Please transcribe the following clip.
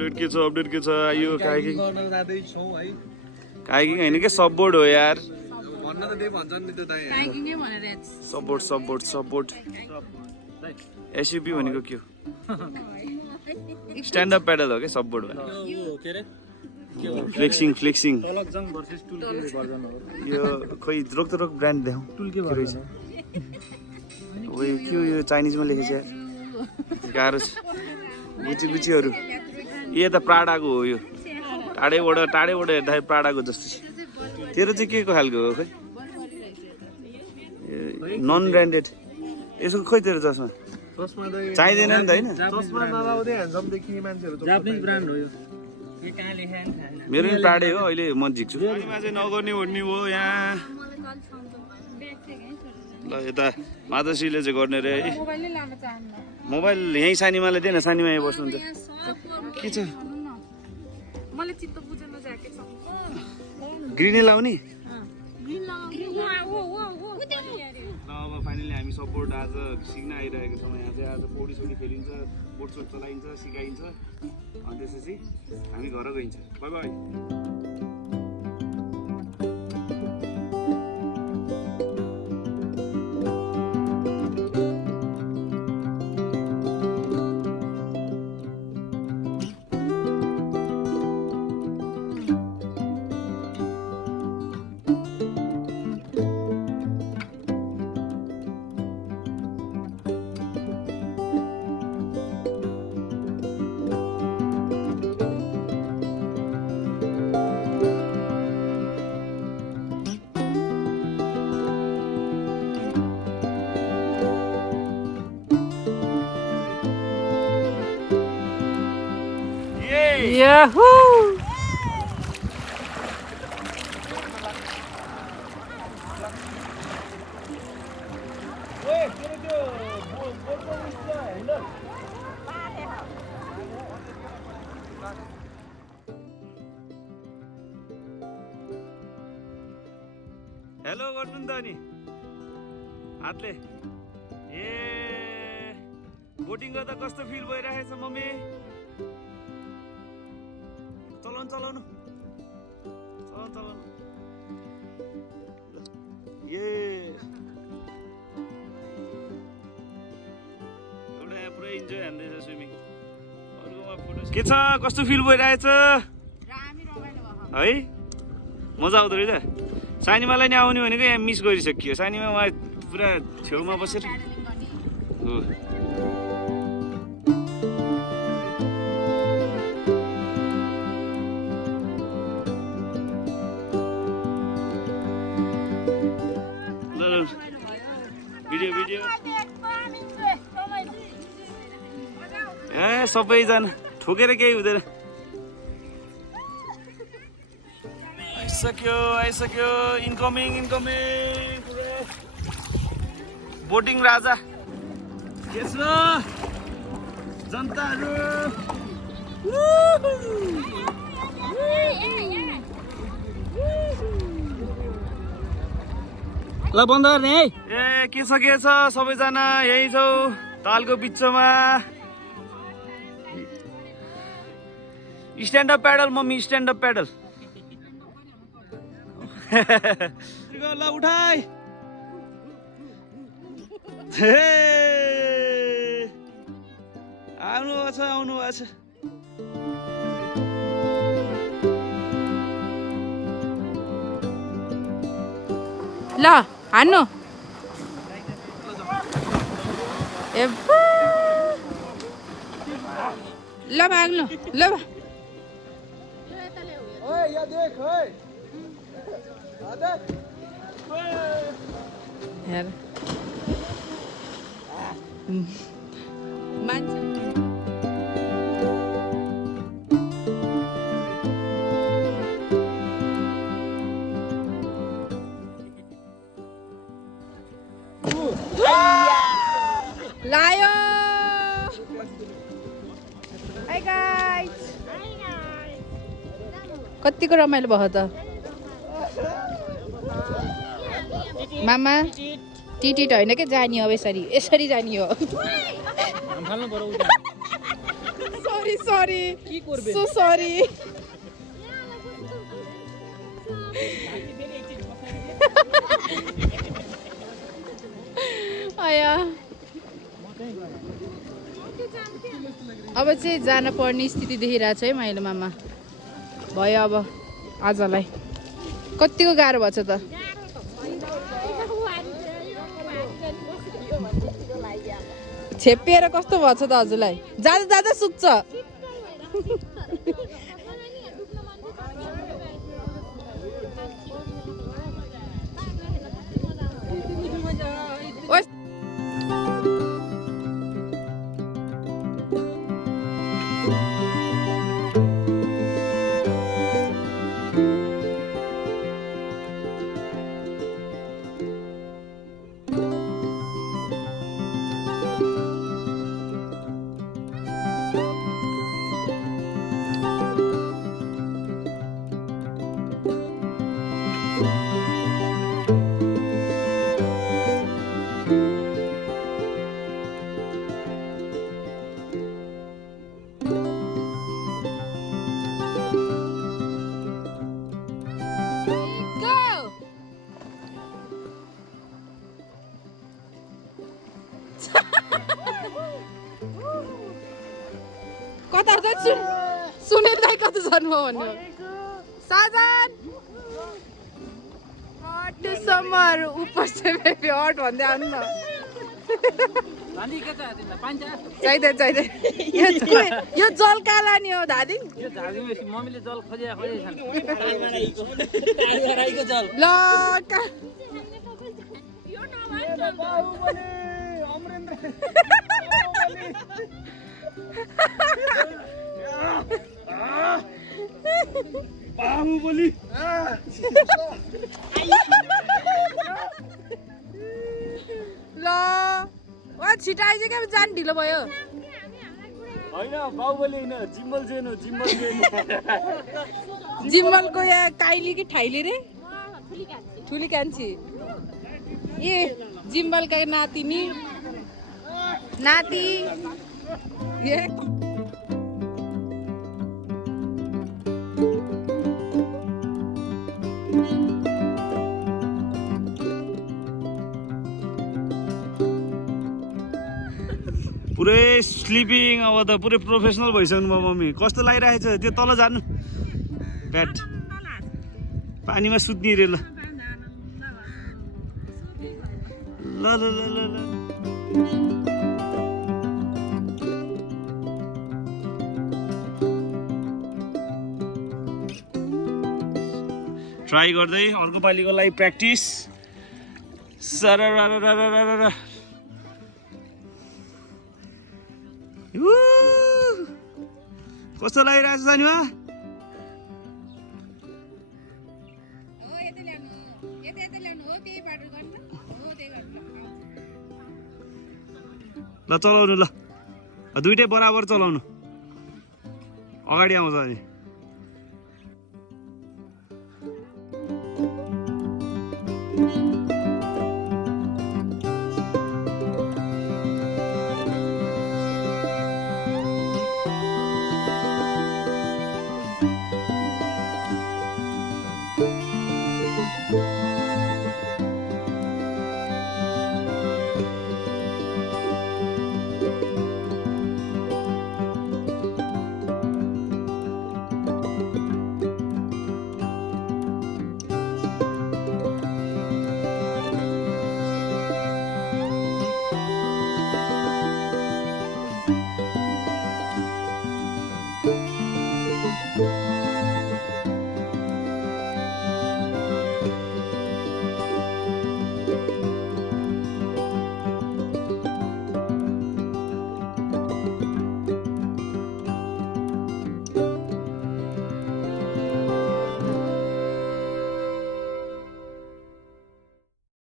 Update के छ यो काइकिङ हैन के सबबोर्ड हो यार भन्न त त्यही भन्छन् नि त दाइ काइकिङै भनेर सबबोर्ड एसयुपी भनेको के हो स्ट्यान्ड अप पेडल हो के सबबोर्ड भने यो के रे फ्लेक्सिङ तलकजङ भर्सेस टुल्के भर्जन हो यो खोइ रोक ब्रान्ड देखाउँ टुल्के भर्जन हो यो के हो यो चाइनिजमा लेखेछ यार गाह्रो छ गुचीहरू यो त प्राडाको हो यो टाढैबाट हेर्दाखेरि प्राडाको जस्तो छ तेरो चाहिँ के को खालको हो खै नन ब्रान्डेड यसको खोइ तेरो चस्मा चाहिँदैन नि त होइन चस्मा नलाउँदै ह्यान्डसम देखिने मान्छेहरू जापानिज ब्रान्ड हो यो कहाँ लेखेन मेरो पनि प्राडै हो अहिले म झिक्छु गाडीमा चाहिँ नगर्ने ओर्ने हो यहाँ ल यता माताश्रीले चाहिँ गर्ने रे है मोबाइल यहीँ सानीमाले दिएन सानीमा यहीँ बस्नुहुन्छ के छ ग्रिनै लाउने अब फाइनली हामी सपोर्ट आज सिक्न आइरहेको छौँ यहाँ चाहिँ आज पौडी सोडी खेलिन्छ बोट सोट चलाइन्छ सिकाइन्छ अनि त्यसपछि हामी घर गइन्छ बाई बाई Yahoo! हेलो गर्नु नि त नि हातले ए बोटिङ गर्दा कस्तो फिल भइरहेछ मम्मी चलाउनु ए एउटा पुरै इन्जोय हान्दैछ स्विमिङ के छ कस्तो फिल भइरहेछ है मजा आउँदो रहेछ सानीमालाई नि आउने भनेको यहाँ मिस गरिसकियो सानीमा उहाँ पुरा छेउमा बसेर हो भिडियो ए सबैजना ठोकेर केही हुँदैन आइसक्यो इन्कमिङ बोटिङ राजा के छ जनताहरू ल बन्द गर्ने है ए के छ सबैजना यही छौ तालको बिचमा stand up pedal mummy stand up pedal ल उठाइ आउनु भएको छ ल हान्नु ए ल भाग्नु ल ओए या देख ओए आदे हेर मान्छे लायो हाय गाइस कतिको रमाइलो भयो त मामा टिटिट होइन के जानी हो यसरी जानी हो सरी सरी सो सरी आया अब चाहिँ जान पर्ने स्थिति देखिरहेको छ है माइलो मामा भयो अब आजलाई कतिको गाह्रो भएछ त छेपिएर कस्तो भएछ त हजुरलाई जाँदा जाँदा सुक्छ कता सुनेर दाइ कता जानुभयो भन्नु साजन हट समर ऊपर से बेबी हट भन्दै आउनु न चाहिँदै यो जल काला नि हो धादी मम्मीले जल खोजिया ल बाहुबली ल वा छिटाइ चाहिँ क्या जान ढिलो भयो होइन बाहुबली होइन जिम्मल जेन हो जिम्मल जेन जिम्मलको यहाँ काइली कि ठाइली रे ठुली कान्छी ए जिम्मलका नाति नि नाति ए पुरै स्लिपिङ अब त पुरै प्रोफेसनल भइसक्नु भयो मम्मी कस्तो लागिरहेको छ त्यो तल जानु ब्याट पानीमा सुत्ने रे ल ल ल ल ल ट्राई गर्दै अर्को पालिको लागि प्र्याक्टिस सर कस्तो लागिरहेको छ सानीमा ल चलाउनु ल दुइटै बराबर चलाउनु अगाडि आउँछ अनि